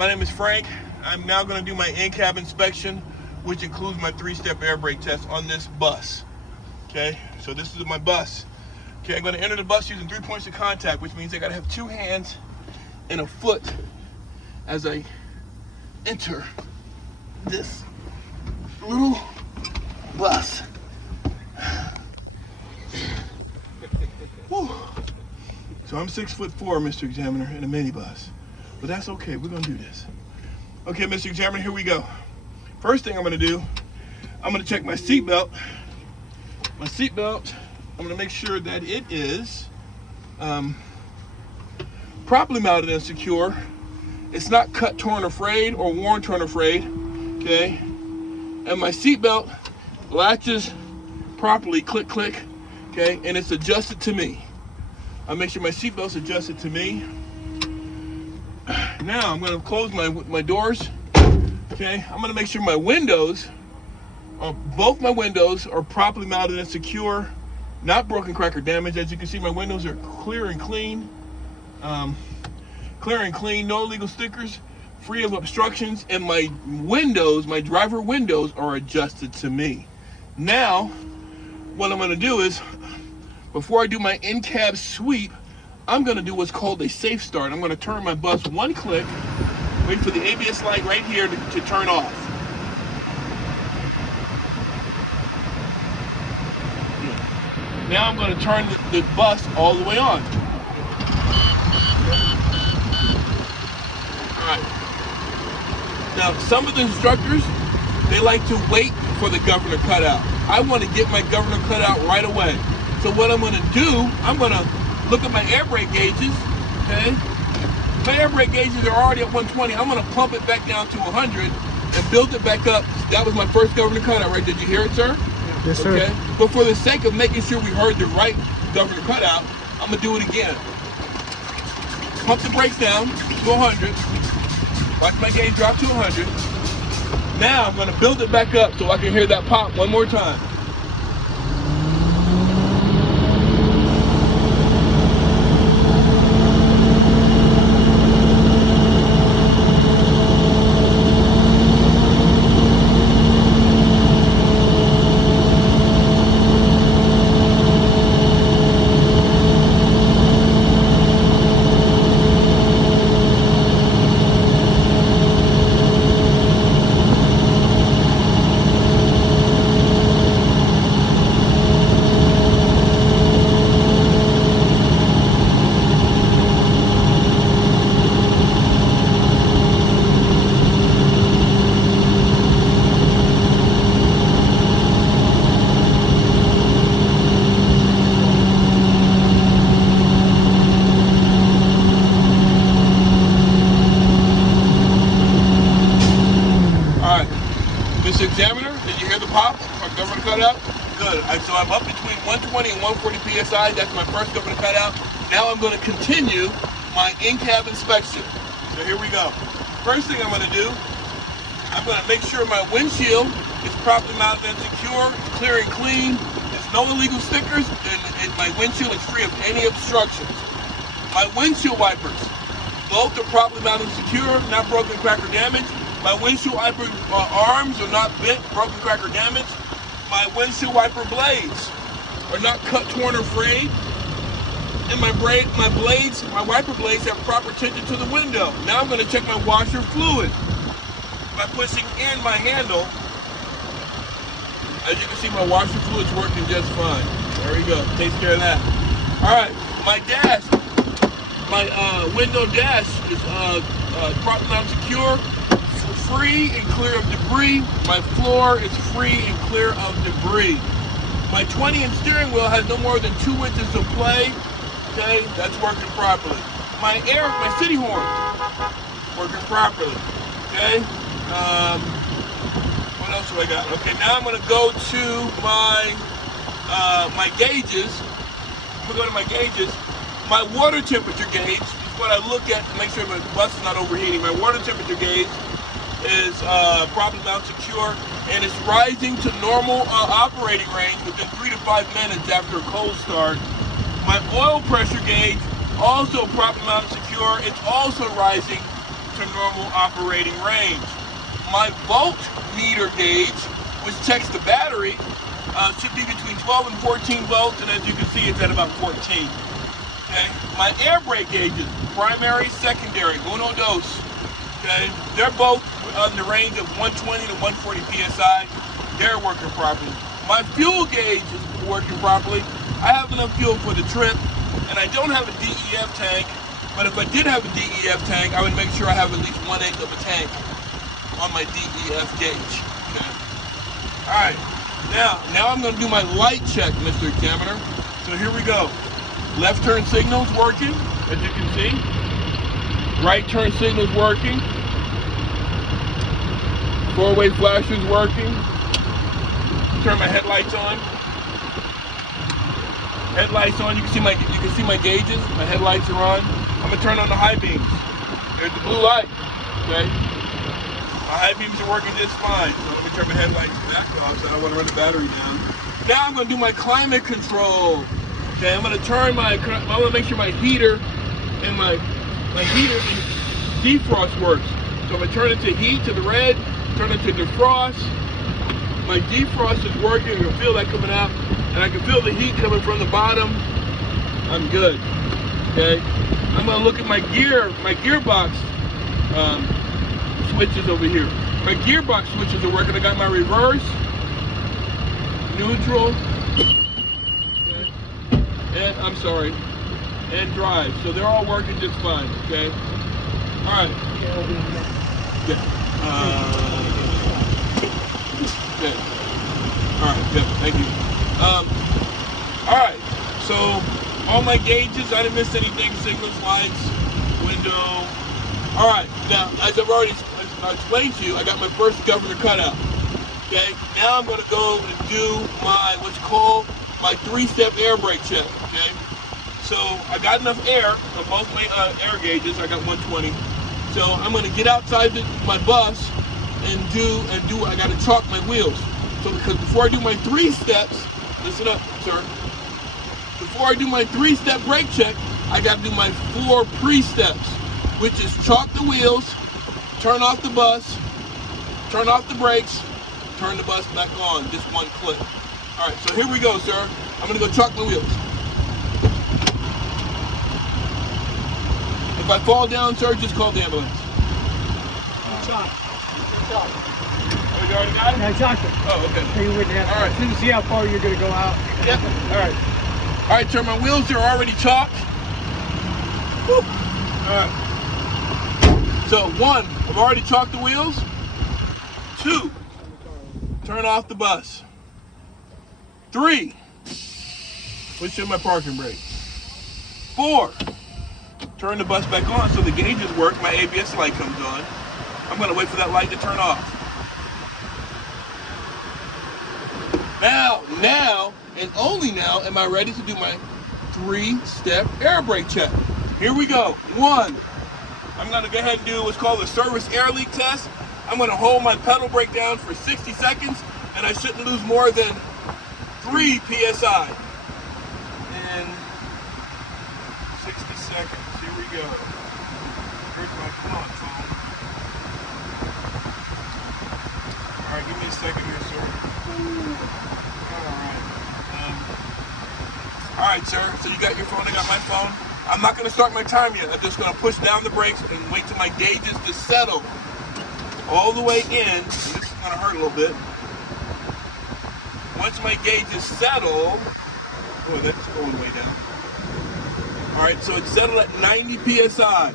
My name is Frank. I'm now going to do my in-cab inspection, which includes my 3-step air brake test on this bus. Okay, so this is my bus. Okay, I'm going to enter the bus using 3 points of contact, which means I got to have 2 hands and a foot as I enter this little bus. Whew. So I'm 6'4", Mr. Examiner, in a minibus. But that's okay, we're gonna do this. Okay, Mr. Examiner, here we go. First thing I'm gonna do, I'm gonna check my seatbelt. My seatbelt, I'm gonna make sure that it is properly mounted and secure. It's not cut, torn, or frayed, or worn, torn, or frayed, okay? And my seatbelt latches properly, click, click, okay? And it's adjusted to me. I'll make sure my seatbelt's adjusted to me. Now I'm gonna close my doors, okay? I'm gonna make sure my windows, both my windows are properly mounted and secure, not broken, cracked, or damaged. As you can see, my windows are clear and clean. No illegal stickers, free of obstructions, and my windows, my driver windows, are adjusted to me. Now, what I'm gonna do is, before I do my in-cab sweep, I'm gonna do what's called a safe start. I'm gonna turn my bus 1 click, wait for the ABS light right here to turn off. Now I'm gonna turn the bus all the way on. All right. Now, some of the instructors, they like to wait for the governor cutout. I wanna get my governor cutout right away. So what I'm gonna do, I'm gonna look at my air brake gauges, okay? My air brake gauges are already at 120. I'm gonna pump it back down to 100 and build it back up. That was my first governor cutout, right? Did you hear it, sir? Yes, sir. Okay. But for the sake of making sure we heard the right governor cutout, I'm gonna do it again. Pump the brakes down to 100. Watch my gauge drop to 100. Now I'm gonna build it back up so I can hear that pop one more time. Mr. Examiner, did you hear the pop? My governor cutout? Good. So I'm up between 120 and 140 PSI. That's my first governor cutout. Now I'm going to continue my in-cab inspection. So here we go. First thing I'm going to do, I'm going to make sure my windshield is properly mounted and secure, it's clear and clean, there's no illegal stickers, and my windshield is free of any obstructions. My windshield wipers, both are properly mounted and secure, not broken, cracked, or damaged. My windshield wiper arms are not bent, broken, cracked, or damaged. My windshield wiper blades are not cut, torn, or frayed. And my wiper blades have proper tension to the window. Now I'm going to check my washer fluid by pushing in my handle. As you can see, my washer fluid's working just fine. There we go, takes care of that. All right, my dash, my window dash is properly mounted, secure, free and clear of debris. My floor is free and clear of debris. My 20-inch steering wheel has no more than 2 inches of play. Okay, that's working properly. My city horn, working properly. Okay. What else do I got? Okay, now I'm gonna go to my my gauges. I'm gonna go to my gauges. My water temperature gauge is what I look at to make sure my bus is not overheating. My water temperature gauge is properly mounted, secure, and it's rising to normal operating range within 3 to 5 minutes after a cold start. My oil pressure gauge, also properly mounted, secure, it's also rising to to normal operating range. My voltmeter gauge, which checks the battery, should be between 12 and 14 volts, and as you can see, it's at about 14. Okay. My air brake gauges, primary, secondary, uno, dos. Okay. They're both in the range of 120 to 140 psi. They're working properly. My fuel gauge is working properly. I have enough fuel for the trip, and I don't have a DEF tank. But if I did have a DEF tank, I would make sure I have at least 1/8 of a tank on my DEF gauge. Okay. All right. Now I'm going to do my light check, Mr. Examiner. So here we go. Left turn signal's working, as you can see. Right turn signal's working. Four-way flasher's working. Turn my headlights on. Headlights on. You can see my gauges. My headlights are on. I'm gonna turn on the high beams. There's the blue light. Okay. My high beams are working just fine. So let me turn my headlights back off so I don't want to run the battery down. Now I'm gonna do my climate control. Okay, I'm gonna make sure my heater and my heater and defrost works. So I'm gonna turn it to heat to the red, turn it to defrost. My defrost is working. I can feel that coming out, and I can feel the heat coming from the bottom. I'm good. Okay. I'm gonna look at my gearbox switches over here. My gearbox switches are working. I got my reverse, neutral, okay, and drive. So they're all working just fine. Okay. All right. Yeah. Good. All right. Good. Thank you. All right. So all my gauges, I didn't miss anything. Signals, lights, window. All right. Now, as I've already explained to you, I got my first governor cutout. Okay. Now I'm going to go and do what's called my 3-step air brake check. Okay. So I got enough air on both my air gauges. I got 120. So I'm going to get outside my bus and do. I got to chalk my wheels. So because before I do my 3 steps, listen up, sir. Before I do my 3-step brake check, I got to do my 4 pre-steps, which is chalk the wheels, turn off the bus, turn off the brakes, turn the bus back on, just one click. All right, so here we go, sir. I'm gonna go chalk my wheels. If I fall down, sir, just call the ambulance. Chalk. Oh, you already got it? Yeah, I chalked it. Oh, okay. So you wouldn't have to. All right. To see how far you're gonna go out. Yep. All right. All right, sir, my wheels are already chalked. Woo. All right. So 1, I've already chalked the wheels. 2, turn off the bus. 3, switch to my parking brake. 4, turn the bus back on so the gauges work, my ABS light comes on. I'm gonna wait for that light to turn off. Now, and only now, am I ready to do my 3-step air brake check. Here we go. 1, I'm gonna go ahead and do what's called a service air leak test. I'm gonna hold my pedal brake down for 60 seconds, and I shouldn't lose more than 3 PSI. In 60 seconds, here we go. Here's my, come on, phone. All right, give me a second here, sir. All right, sir, so you got your phone, I got my phone. I'm not gonna start my time yet. I'm just gonna push down the brakes and wait till my gauges to settle all the way in. This is gonna hurt a little bit. Once my gauges settle, oh, that's going way down. All right, so it's settled at 90 PSI.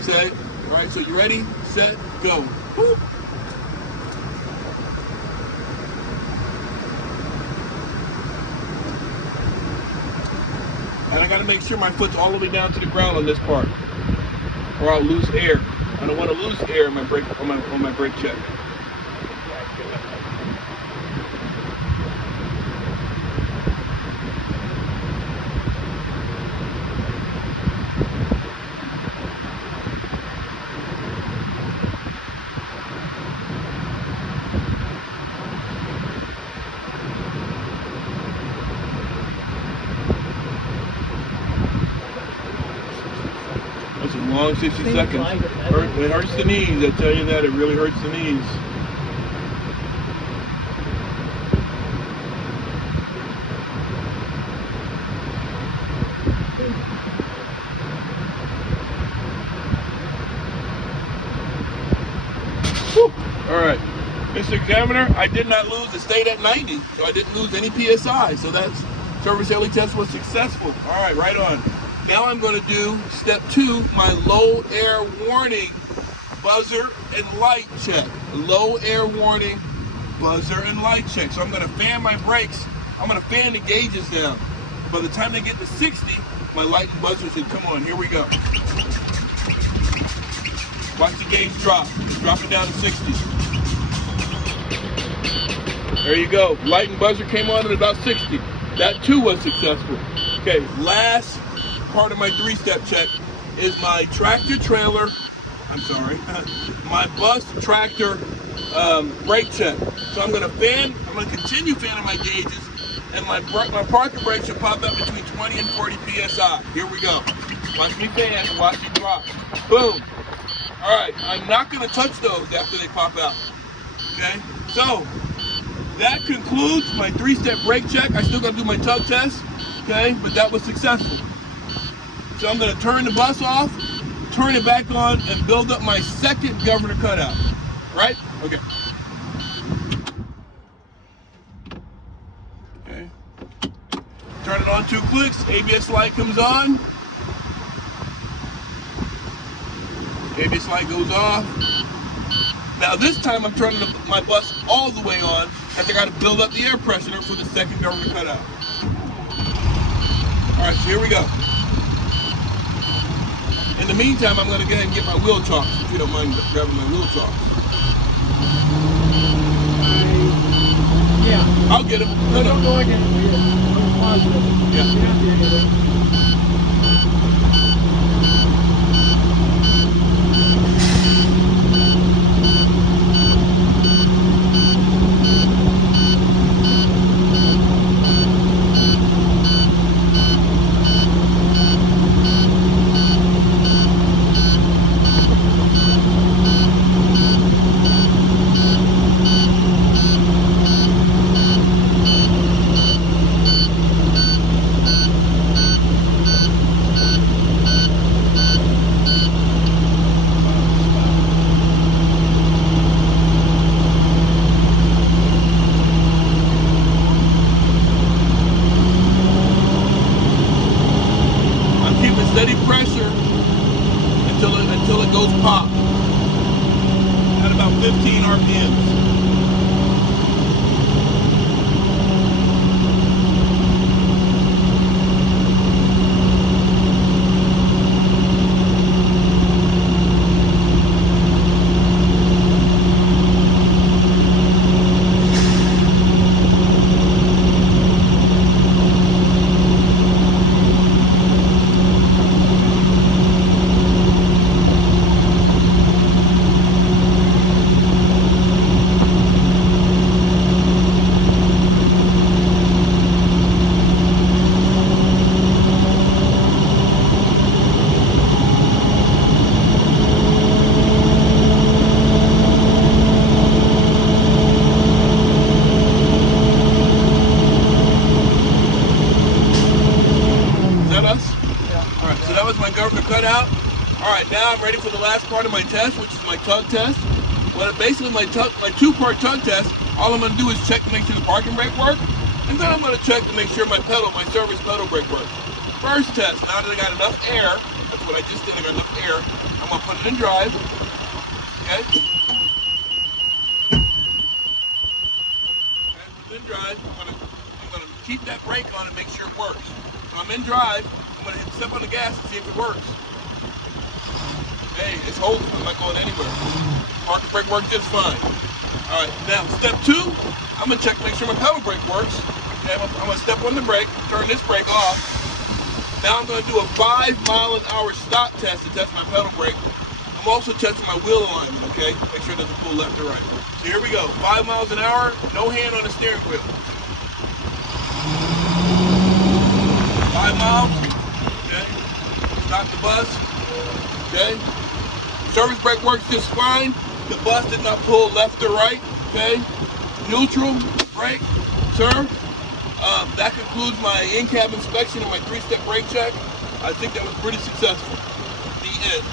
Okay, all right, so you ready, set, go. Woo. And I gotta make sure my foot's all the way down to the ground on this part, or I'll lose air. I don't want to lose air in my brake on my brake check. That's a long 60 seconds. It hurts the knees, I tell you that, it really hurts the knees. Whew. All right, Mr. Examiner, I did not lose, it stayed at 90, so I didn't lose any PSI, so that service daily test was successful. All right, right on. Now I'm going to do step 2, my low air warning buzzer and light check. Low air warning, buzzer and light check. So I'm going to fan my brakes. I'm going to fan the gauges down. By the time they get to 60, my light and buzzer should come on. Here we go. Watch the gauge drop. Drop it down to 60. There you go. Light and buzzer came on at about 60. That too was successful. Okay, last part of my 3-step check is my tractor trailer. I'm sorry, my bus tractor brake check. So I'm going to continue fanning my gauges, and my parking brake should pop up between 20 and 40 PSI. Here we go. Watch me fan, watch it drop. Boom. All right, I'm not going to touch those after they pop out. Okay, so that concludes my 3-step brake check. I still got to do my tug test, okay, but that was successful. So I'm going to turn the bus off, turn it back on, and build up my second governor cutout. Right? Okay. Okay. Turn it on 2 clicks. ABS light comes on. ABS light goes off. Now this time I'm turning my bus all the way on, as I got to build up the air pressure for the second governor cutout. All right, so here we go. In the meantime, I'm going to go ahead and get my wheel chocks, if you don't mind grabbing my wheel chocks. Yeah. I'll get them. No, Don't go again. I'm positive. Yeah. Steady pressure until it goes pop at about 15 RPMs. Governor cutout. All right, now I'm ready for the last part of my test, which is my tug test. Well, basically my 2-part tug test, all I'm going to do is check to make sure the parking brake works, and then I'm going to check to make sure my service pedal brake works. First test, now that I got enough air, that's what I just did, I got enough air, I'm going to put it in drive, okay? Put it in drive, I'm going to keep that brake on and make sure it works. So I'm in drive, I'm going to step on the gas and see if it works. Hey, it's holding, I'm not going anywhere. Parking brake works just fine. All right, now step 2, I'm going to check to make sure my pedal brake works. Okay, I'm going to step on the brake, turn this brake off. Now I'm going to do a 5-mile-an-hour stop test to test my pedal brake. I'm also testing my wheel alignment, okay? Make sure it doesn't pull left or right. So here we go, 5 miles an hour, no hand on the steering wheel. 5 miles, okay? Stop the bus, okay? Service brake works just fine. The bus did not pull left or right, okay? Neutral, brake, sir. That concludes my in-cab inspection and my 3-step brake check. I think that was pretty successful. The end.